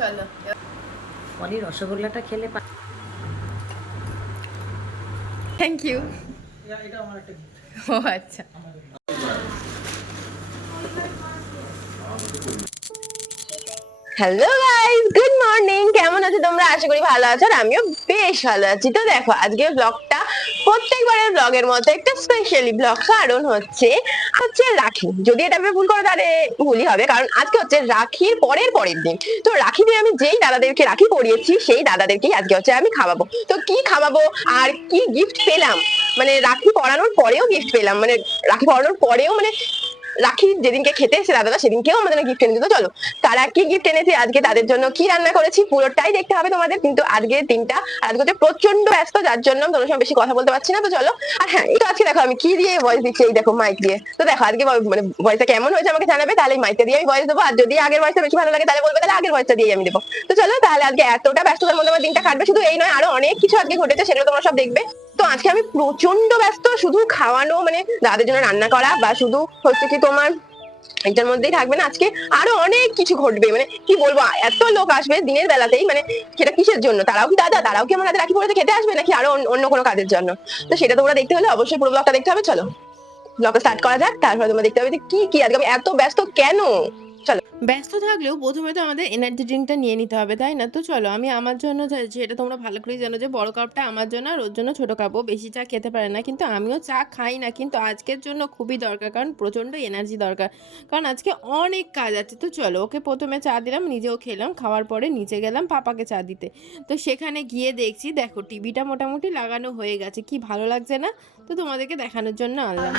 চলো। রসগোল্লাটা খেলে পা- থ্যাংক ইউ এটা আমার একটা gift। ও আচ্ছা। হ্যালো গাইস গুড মর্নিং কেমন আছো তোমরা? আশা করি ভালো আছো আর আমিও বেশ ভালো আছি। তো দেখো, আজকে ব্লগটা প্রত্যেকবারের ব্লগের মতো একটা স্পেশালি ব্লগ কারণ হচ্ছে হচ্ছে রাখি। যদি এটা ভুল করো তাহলে ভুলই হবে। কারণ আজকে হচ্ছে রাখির পরের পরের দিন। তো রাখি দিয়ে আমি যেই দাদাদেরকে রাখি পরিয়েছি, সেই দাদাদেরকেই আজকে হচ্ছে আমি খাওয়াবো। তো কি খাওয়াবো? আর কি গিফট পেলাম? মানে রাখি পরানোর পরেও গিফট পেলাম। মানে রাখি পরানোর পরেও মানে রাখি যেদিনকে খেতে এসে দাদারা সেদিনকেও আমাদের গিফট এনে দিত। চলো, তারা কি গিফট এনেছে? আজকে তাদের জন্য কি রান্না করেছি? পুরোটাই দেখতে হবে তোমাদের। কিন্তু আজকের দিনটা, আজকে হচ্ছে প্রচণ্ড ব্যস্ত, যার জন্য তোমার সঙ্গে বেশি কথা বলতে পারছি না। তো চলো, আর হ্যাঁ এই তো আজকে দেখো, আমি কি দিয়ে ভয়েস দিচ্ছি এই দেখো মাইক দিয়ে। তো দেখো, আজকে মানে ভয়েসটা কেমন হয়েছে আমাকে জানাবে? তাহলে মাইকটা দিয়ে আমি ভয়েস দেবো। আর যদি আগের ভয়েসটা বেশি ভালো লাগে, তাহলে বলবে, তাহলে আগের ভয়েসটা দিয়ে আমি দেবো। তো চলো, তাহলে আজকে এতটা ব্যস্ততার মধ্যে আমার দিনটা কাটবে। শুধু এই নয়, আরও অনেক কিছু আজকে ঘটেছে, সেগুলো তোমরা সব দেখবে। তো আজকে আমি প্রচণ্ড ব্যস্ত, শুধু খাওয়ানো মানে দাদাদের জন্য রান্না করা বা শুধু হচ্ছে কি তোমার এটার মধ্যেই থাকবে না, আজকে আরও অনেক কিছু ঘটবে মানে কি বলব, এত লোক আসবে দিনের বেলাতেই মানে সেটা কিসের জন্য? তারাও কি দাদা? তারাও কি আমার হাতে রাখি পড়েছে খেতে আসবে নাকি আরও অন্য- কোনো কাজের জন্য? তো সেটা তোমরা দেখতে হলে অবশ্যই পুরো ব্লগটা দেখতে হবে, চলো। ব্লগটা স্টার্ট করা যাক, তারপরে তোমরা দেখতে হবে যে কি কি আজকে আমি এত ব্যস্ত কেন? ব্যস্ত থাকলেও প্রথমে তো আমাদের এনার্জি ড্রিঙ্কটা নিয়ে নিতে হবে, তাই না? তো চলো, আমি আমার জন্য যেটা তোমরা ভালো করেই জানো যে, বড় কাপটা আমার জন্য আর ওর জন্য ছোট কাপও। বেশি চা খেতে পারে না, কিন্তু আমিও চা খাই না, কিন্তু আজকের জন্য খুবই দরকার, কারণ প্রচণ্ড এনার্জি দরকার। কারণ আজকে অনেক কাজ আছে, তো চলো, ওকে প্রথমে চা দিলাম, নিজেও খেলাম, খাওয়ার পরে নিচে গেলাম পাপাকে চা দিতে। তো সেখানে গিয়ে দেখছি, দেখো, টিভিটা মোটামুটি লাগানো হয়ে গেছে, কি ভালো লাগছে না? তো তোমাদেরকে দেখানোর জন্য আনলাম।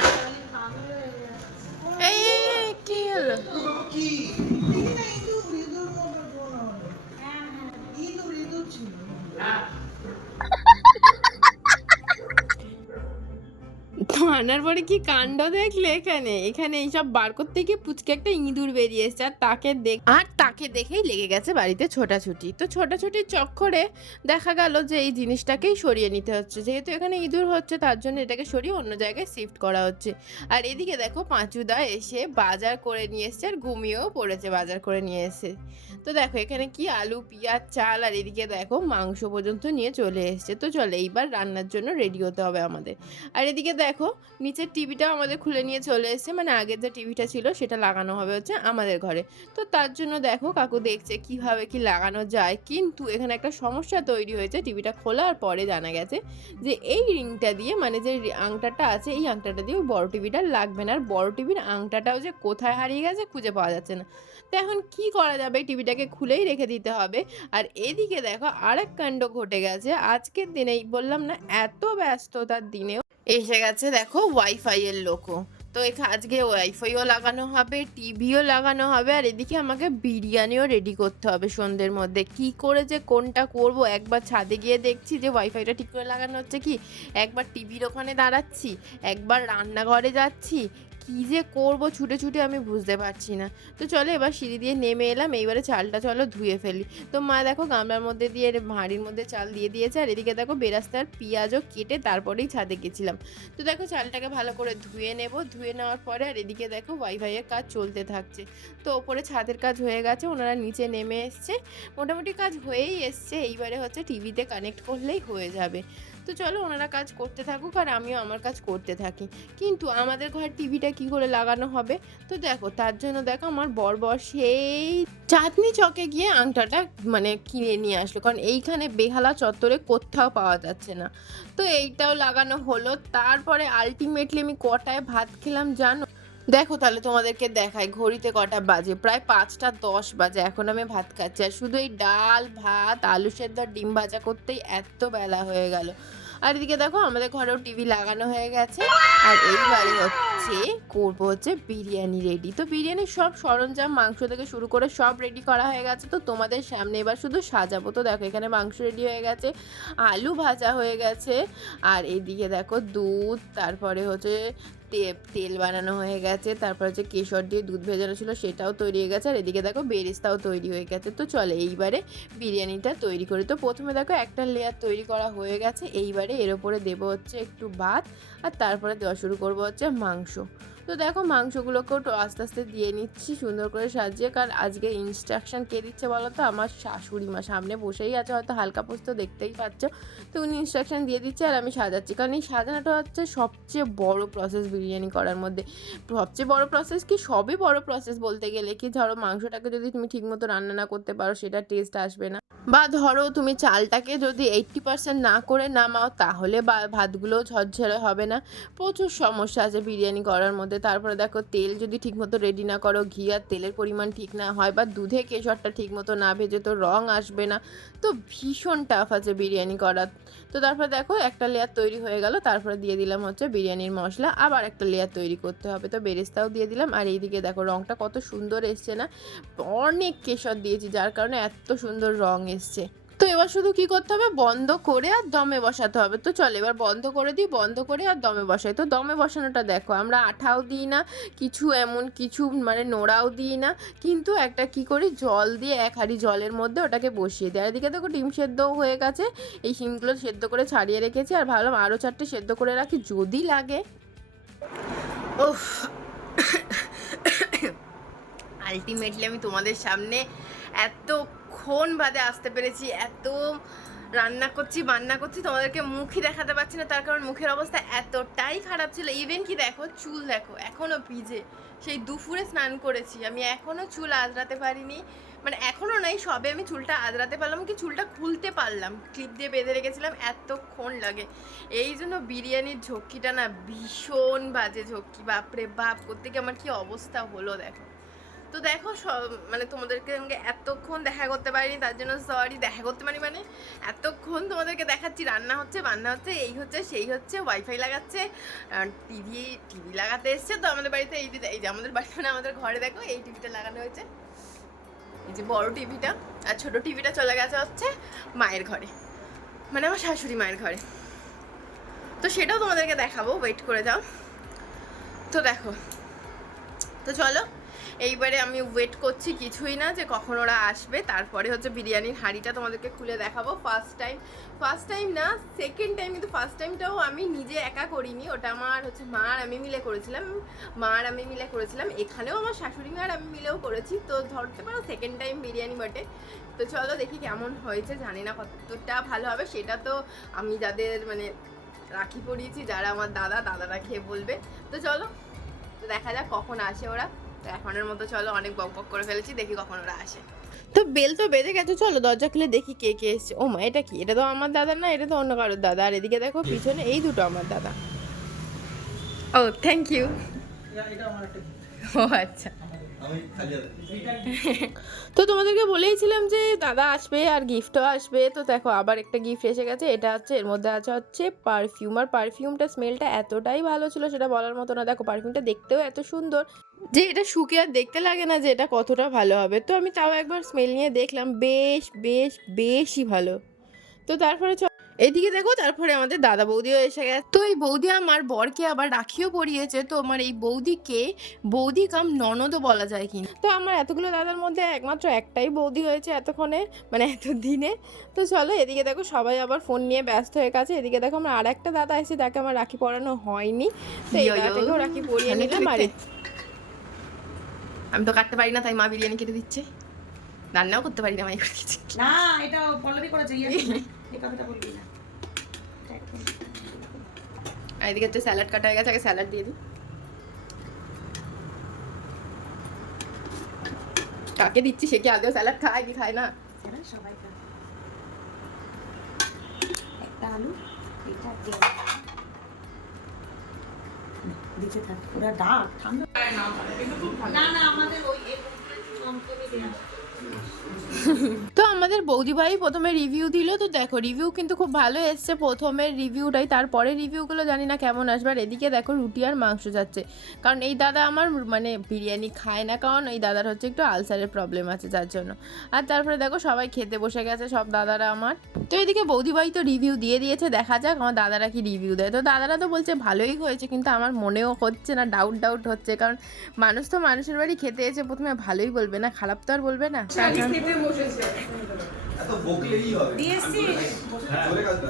এই, কি হলো? কি? তো আনার পরে কি কাণ্ড দেখলে এখানে? এখানে এইসব বার করতে গিয়ে পুচকে একটা ইঁদুর বেরিয়ে এসছে আর তাকে দেখ আর তাকে দেখেই লেগে গেছে বাড়িতে ছোটাছুটি। তো ছোটাছুটির চক্করে দেখা গেল যে এই জিনিসটাকেই সরিয়ে নিতে হচ্ছে। যেহেতু এখানে ইঁদুর হচ্ছে, তার জন্য এটাকে সরিয়ে অন্য জায়গায় শিফট করা হচ্ছে। আর এদিকে দেখো পাঁচুদা এসে বাজার করে নিয়ে এসছে আর ঘুমিয়েও পড়েছে, বাজার করে নিয়ে এসে তো দেখো এখানে কি আলু, পেঁয়াজ, চাল আর এদিকে দেখো মাংস পর্যন্ত নিয়ে চলে এসছে। তো চলে, এইবার রান্নার জন্য রেডি হতে হবে আমাদের। আর এদিকে দেখো নিচের টিভিটাও আমাদের খুলে নিয়ে চলে এসেছে। মানে আগের যে টিভিটা ছিল, সেটা লাগানো হবে হচ্ছে আমাদের ঘরে। তো তার জন্য দেখো, কাকু দেখছে কীভাবে কি লাগানো যায়। কিন্তু এখানে একটা সমস্যা তৈরি হয়েছে, টিভিটা খোলার পরে জানা গেছে যে, এই রিংটা দিয়ে মানে যে আংটাটা আছে, এই আংটাটা দিয়ে ওই বড় টিভিটা লাগবে না। আর বড় টিভির আংটাটাও যে কোথায় হারিয়ে গেছে, খুঁজে পাওয়া যাচ্ছে না। তো এখন কি করা যাবে? টিভিটাকে খুলেই রেখে দিতে হবে। আর এদিকে দেখো, আরেক কাণ্ড ঘটে গেছে। আজকের দিনেই বললাম না, এত ব্যস্ততার দিনেও এসে গেছে, দেখো ওয়াইফাই এর লোকও তো এখানে আজকে ওয়াইফাইও লাগানো হবে টিভিও লাগানো হবে, আর এদিকে আমাকে বিরিয়ানিও রেডি করতে হবে সন্ধ্যের মধ্যে। কি করে যে কোনটা করব? একবার ছাদে গিয়ে দেখছি যে ওয়াইফাইটা ঠিক করে লাগানো হচ্ছে কি? একবার টিভির ওখানে দাঁড়াচ্ছি, একবার রান্নাঘরে যাচ্ছি কি যে করব ছুটে ছুটে আমি বুঝতে পারছি না। তো চলো এবার সিঁড়ি দিয়ে নেমে এলাম, এইবারে চালটা চলো ধুয়ে ফেলি। তো মা দেখো গামলার মধ্যে দিয়ে হাঁড়ির মধ্যে চাল দিয়ে দিয়েছে, আর এদিকে দেখো বেরাস্তার পেঁয়াজও কেটে তারপরেই ছাদে গেছিলাম। তো দেখো চালটাকে ভালো করে ধুয়ে নেব, ধুয়ে নেওয়ার পরে আর এদিকে দেখো ওয়াইফাইয়ের কাজ চলতে থাকছে। তো ওপরে ছাদের কাজ হয়ে গেছে, ওনারা নিচে নেমে এসছে। মোটামুটি কাজ হয়েই এসছে, এইবারে হচ্ছে টিভিতে কানেক্ট করলেই হয়ে যাবে। তো চলো ওনারা কাজ করতে থাকুক আর আমিও আমার কাজ করতে থাকি। কিন্তু আমাদের ঘরের টিভিটা কি করে লাগানো হবে? তো দেখো, তার জন্য দেখো আমার বর বর সেই চাঁদনি চকে গিয়ে আংটাটা মানে কিনে নিয়ে আসলো। কারণ এইখানে বেহালা চত্বরে কোথাও পাওয়া যাচ্ছে না। তো এইটাও লাগানো হলো। তারপরে আলটিমেটলি আমি কটায় ভাত খেলাম জানো? দেখো তাহলে তোমাদেরকে দেখাই, ঘড়িতে কটা বাজে? প্রায় পাঁচটা দশ বাজে, এখন আমি ভাত খাচ্ছি। আর শুধু এই ডাল, ভাত, আলু সেদ্ধ ডিম ভাজা করতেই এত বেলা হয়ে গেল। আর এদিকে দেখো, আমাদের ঘরেও টিভি লাগানো হয়ে গেছে। আর এইবারে হচ্ছে, করব হচ্ছে বিরিয়ানি রেডি তো বিরিয়ানির সব সরঞ্জাম, মাংস থেকে শুরু করে সব রেডি করা হয়ে গেছে। তো তোমাদের সামনে এবার শুধু সাজাবো। তো দেখো, এখানে মাংস রেডি হয়ে গেছে, আলু ভাজা হয়ে গেছে। আর এদিকে দেখো দুধ, তারপরে হচ্ছে তেল বানানো হয়ে গেছে, তারপর হচ্ছে কেশর দিয়ে দুধ ভেজানো ছিল, সেটাও তৈরি হয়ে গেছে, আর এদিকে দেখো বেরেস্তাও তৈরি হয়ে গেছে। তো চলে এইবারে বিরিয়ানিটা তৈরি করি। তো প্রথমে দেখো একটা লেয়ার তৈরি করা হয়ে গেছে, এইবারে এর ওপরে দেবো হচ্ছে একটু ভাত, আর তারপরে দেওয়া শুরু করব হচ্ছে মাংস। তো দেখো মাংসগুলোকেও আস্তে আস্তে দিয়ে নিচ্ছি, সুন্দর করে সাজিয়ে। কারণ আজকে ইনস্ট্রাকশন কে দিচ্ছে বলো তো? আমার শাশুড়ি মা সামনে বসেই আছে, হয়তো হালকা পোস্ত দেখতেই পাচ্ছ। তো উনি ইনস্ট্রাকশন দিয়ে দিচ্ছে আর আমি সাজাচ্ছি। কারণ এই সাজানোটা হচ্ছে সবচেয়ে বড় প্রসেস বিরিয়ানি করার মধ্যে। সবচেয়ে বড় প্রসেস কি? সবই বড় প্রসেস বলতে গেলে কি? ধরো মাংসটাকে যদি তুমি ঠিকমতো রান্না না করতে পারো, সেটা টেস্ট আসবে না। বা ধরো তুমি চালটাকে যদি এইট্টি পার্সেন্ট না করে নামাও, তাহলে বা ভাতগুলো ঝরঝরে হবে না। প্রচুর সমস্যা আছে বিরিয়ানি করার মধ্যে। তারপরে দেখো, তেল যদি ঠিকমতো রেডি না করো, ঘি আর তেলের পরিমাণ ঠিক না হয় বা দুধে কেশরটা ঠিকমতো না ভেজে তো রং আসবে না। তো ভীষণ টাফ আছে বিরিয়ানি করার। তো তারপরে দেখো, একটা লেয়ার তৈরি হয়ে গেল। তারপরে দিয়ে দিলাম হচ্ছে বিরিয়ানির মশলা। আবার একটা লেয়ার তৈরি করতে হবে। তো বেরেস্তাও দিয়ে দিলাম। আর এইদিকে দেখো, রংটা কত সুন্দর এসছে না? অনেক কেশর দিয়েছি, যার কারণে এত সুন্দর রং এসছে। তো এবার শুধু কি করতে হবে? বন্ধ করে আর দমে বসাতে হবে। তো চল এবার বন্ধ করে দিই, বন্ধ করে আর দমে বসাই। তো দমে বসানোটা দেখো, আমরা আঠাও দিই না, কিছু এমন কিছু মানে নোড়াও দিই না, কিন্তু একটা কি করি? জল দিয়ে এক হাঁড়ি জলের মধ্যে ওটাকে বসিয়ে দিই। আর এদিকে দেখো ডিম সেদ্ধও হয়ে গেছে, এই শিমগুলো সেদ্ধ করে ছাড়িয়ে রেখেছি। আর ভাবলাম আরও চারটে সেদ্ধ করে রাখি, যদি লাগে। ওফ আলটিমেটলি আমি তোমাদের সামনে এতক্ষণ বাদে আসতে পেরেছি, এত রান্না করছি, বান্না করছি, তোমাদেরকে মুখই দেখাতে পারছি না, তার কারণ মুখের অবস্থা এতটাই খারাপ ছিল। ইভেন কি দেখো, চুল দেখো এখনও ভিজে, সেই দুপুরে স্নান করেছি। আমি এখনও চুল আজরাতে পারিনি মানে এখনও নাই, সবে আমি চুলটা আজরাতে পারলাম, কি চুলটা খুলতে পারলাম। ক্লিপ দিয়ে বেঁধে রেখেছিলাম, এতক্ষণ লাগে। এই জন্য বিরিয়ানির ঝক্কিটা না ভীষণ বাজে ঝক্কি, বাপরে বাপ করতে গিয়ে আমার কি অবস্থা হলো, দেখো। তো দেখো মানে তোমাদেরকে এতক্ষণ দেখা করতে পারিনি, তার জন্য সরি দেখা করতে পারি মানে এতক্ষণ তোমাদেরকে দেখাচ্ছি, রান্না হচ্ছে, বান্না হচ্ছে, এই হচ্ছে, সেই হচ্ছে ওয়াইফাই লাগাচ্ছে টিভি টিভি লাগাতে এসছে তো আমাদের বাড়িতে, এই এই যে আমাদের বাড়ি মানে আমাদের ঘরে দেখো, এই টিভিটা লাগানো হয়েছে। এই যে বড় টিভিটা আর ছোট টিভিটা চলে গেছে হচ্ছে মায়ের ঘরে মানে আমার শাশুড়ি মায়ের ঘরে। তো সেটাও তোমাদেরকে দেখাবো ওয়েট করে যাও। তো দেখো, তো চলো এইবারে আমি ওয়েট করছি কিছুই না যে কখন ওরা আসবে। তারপরে হচ্ছে বিরিয়ানির হাঁড়িটা তোমাদেরকে খুলে দেখাবো ফার্স্ট টাইম ফার্স্ট টাইম না সেকেন্ড টাইম কিন্তু ফার্স্ট টাইমটাও আমি নিজে একা করিনি। ওটা আমার হচ্ছে মা আর আমি মিলে করেছিলাম। মা আর আমি মিলে করেছিলাম। এখানেও আমার শাশুড়ি মা আর আমি মিলেও করেছি। তো ধরতে পারো সেকেন্ড টাইম বিরিয়ানি বটে। তো চলো দেখি কেমন হয়েছে। জানি না কতটা ভালো হবে। সেটা তো আমি যাদের মানে রাখি পরিয়েছি, যারা আমার দাদা, দাদারা খেয়ে বলবে। তো চলো, দেখা যাক কখন আসে ওরা। তো এখনের মতো চলো অনেক বক বক করে ফেলেছি দেখি কখন ওরা আসে। তো বেল তো বেজে গেছে চলো দরজা খুলে দেখি কে কে এসছে। ও মা এটা কি? এটা তো আমার দাদা না এটা তো অন্য কারোর দাদা। আর এদিকে দেখো পিছনে এই দুটো আমার দাদা। ও থ্যাংক ইউ ও আচ্ছা। তো তোমাদেরকে বলেইছিলাম যে দাদা আসবে আর গিফটও আসবে। তো দেখো, আবার একটা গিফট এসে গেছে। এটা হচ্ছে, এর মধ্যে আছে হচ্ছে পারফিউম আর পারফিউমটা স্মেলটা এতটাই ভালো ছিল সেটা বলার মতো না। দেখো পারফিউমটা দেখতেও এত সুন্দর যে এটা শুকে আর দেখতে লাগে না যে এটা কতটা ভালো হবে। তো আমি তাও একবার স্মেল নিয়ে দেখলাম, বেশ বেশ, বেশই ভালো। তো তারপরে এদিকে দেখো তারপরে আমাদের দাদা বৌদিও এসে গেছে। তো এই বৌদি আমার বরকে আবার রাখিও পরিয়েছে। তো আমার এই বৌদিকে বৌদি কাম ননদও বলা যায় কি তো আমার এতগুলো দাদার মধ্যে একমাত্র একটাই বৌদি হয়েছে এতক্ষণে মানে এত দিনে তো চলো এদিকে দেখো সবাই আবার ফোন নিয়ে ব্যস্ত হয়ে গেছে। এদিকে দেখো আমার আর একটা দাদা এসে তাকে আমার রাখি পরানো হয়নি। তো এই। দাদাটাকেও রাখি পরিয়ে নিলাম আর আমি তো কাটতে পারি না তাই মা বিরিয়ানি কেটে দিচ্ছে। রান্নাও করতে পারি না মাই করে দিচ্ছে। না এটা পল্লবী করেছে ইয়ে এই কথাটা বলবি না। আর এদিকে হচ্ছে স্যালাড কাটা হয়ে গেছে আগে স্যালাড দিয়ে দিই। কাকে দিচ্ছি সে কি আদেও স্যালাড খায় কি খায় না? সবাই খায়। একটা আলু এটা দিয়ে দিতে থাক ডাক ঠান্ডা। না না আমাদের ওই আমাদের বৌদি ভাই প্রথমে রিভিউ দিল। তো দেখো রিভিউ কিন্তু খুব ভালো এসছে। প্রথমের রিভিউটাই তারপরে রিভিউগুলো জানি না কেমন আসবে। আর এদিকে দেখো, রুটি আর মাংস যাচ্ছে। কারণ এই দাদা আমার মানে বিরিয়ানি খায় না, কারণ এই দাদার হচ্ছে একটু আলসারের প্রবলেম আছে, যার জন্য। আর তারপরে দেখো, সবাই খেতে বসে গেছে, সব দাদারা আমার। তো এদিকে বৌদি ভাই তো রিভিউ দিয়ে দিয়েছে, দেখা যাক আমার দাদারা কি রিভিউ দেয়। তো দাদারা তো বলছে, ভালোই হয়েছে, কিন্তু আমার মনেও হচ্ছে না ডাউট ডাউট হচ্ছে। কারণ মানুষ তো মানুষের বাড়ি খেতে এসে প্রথমে ভালোই বলবে না, খারাপ তো আর বলবে না। এত বকলেই হবে? দিয়ে জোরে কাজ না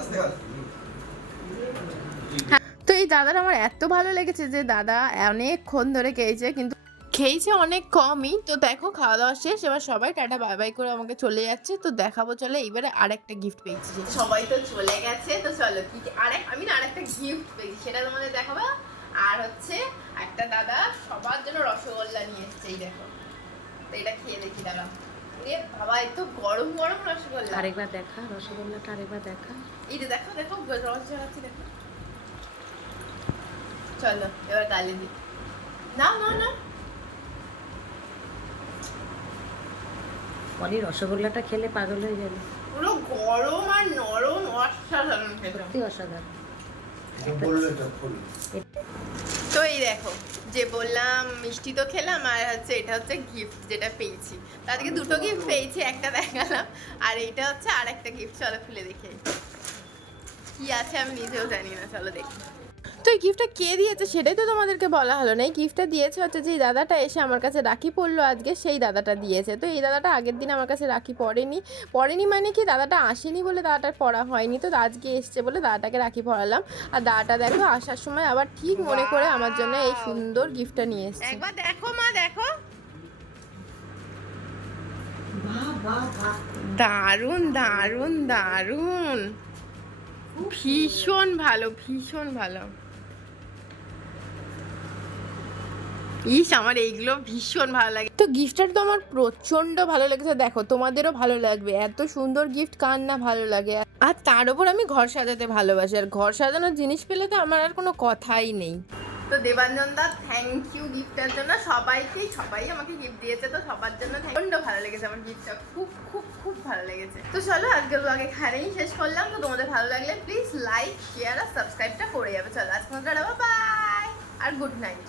আস্তে কাজ। তো এই দাদার আমার এত ভালো লেগেছে যে দাদা অনেকক্ষণ ধরে খেয়েছে কিন্তু খেয়েছে অনেক কমই। তো দেখো খাওয়া দাওয়া শেষ এবার সবাই টাটা বাই বাই করে আমাকে চলে যাচ্ছে। তো দেখাবো চলে এইবারে আরেকটা গিফট পেয়েছি সবাই তো চলে গেছে তো চলো কি আরেক আমি না আরেকটা গিফট পেয়েছি সেটা তোমাদের দেখাবো। আর হচ্ছে একটা দাদা সবার জন্য রসগোল্লা নিয়ে এসছে এই দেখো। তো এটা খেয়ে দেখি দাদা গরম গরম রসগোল্লা। আরেকবার দেখা রসগোল্লাটা আরেকবার দেখা। এই দেখো দেখো রস ঝরাচ্ছি দেখো। চলো এবার গালে দিই। না না না পনির রসগোল্লাটা খেলে পাগল হয়ে যাবে পুরো গরম আর নরম অসাধারণ সত্যি অসাধারণ। তো এই দেখো যে বললাম মিষ্টি তো খেলাম আর হচ্ছে এটা হচ্ছে গিফট যেটা পেয়েছি। তাদেরকে দুটো গিফট পেয়েছি একটা দেখালাম আর এটা হচ্ছে আর একটা গিফট চলো খুলে দেখে। কি আছে আমি নিজেও জানি না চলো দেখি। তো এই গিফটটা কে দিয়েছে সেটাই তো তোমাদেরকে বলা হলো না। এই গিফটটা দিয়েছে হচ্ছে যে এই দাদাটা এসে আমার কাছে রাখি পড়ল আজকে সেই দাদাটা দিয়েছে। তো এই দাদাটা আগের দিন আমার কাছে রাখি পড়েনি। পড়েনি মানে কি দাদাটা আসেনি বলে দাদাটার পড়া হয়নি। তো আজকে এসছে বলে দাদাটাকে রাখি পড়ালাম। আর দাদাটা দেখো আসার সময় আবার ঠিক মনে করে আমার জন্য এই সুন্দর গিফটটা নিয়ে এসছে। একবার দেখো মা দেখো। বাহ বাহ বাহ। দারুণ দারুণ দারুণ। ভীষণ ভালো ভীষণ ভালো। ইস আমার এইগুলো ভীষণ ভালো লাগে। তো গিফটটা তো আমার প্রচণ্ড ভালো লেগেছে দেখো তোমাদেরও ভালো লাগবে এত সুন্দর গিফট কার না ভালো লাগে। আর তার উপর আমি ঘর সাজাতে ভালোবাসি আর ঘর সাজানোর জিনিস পেলে তো আমার আর কোনো কথাই নেই। তো দেবাঞ্জন দা থ্যাংক ইউ গিফটের জন্য সবাইকেই সবাই আমাকে গিফট দিয়েছে তো সবার জন্য প্রচণ্ড ভালো লেগেছে আমার গিফটটা খুব খুব খুব ভালো লেগেছে। তো চলো আজকের ব্লগ এখানেই শেষ করলাম তো তোমাদের ভালো লাগলে প্লিজ লাইক শেয়ার আর সাবস্ক্রাইবটা করে যাবে। চলো আজকে বাই আর গুড নাইট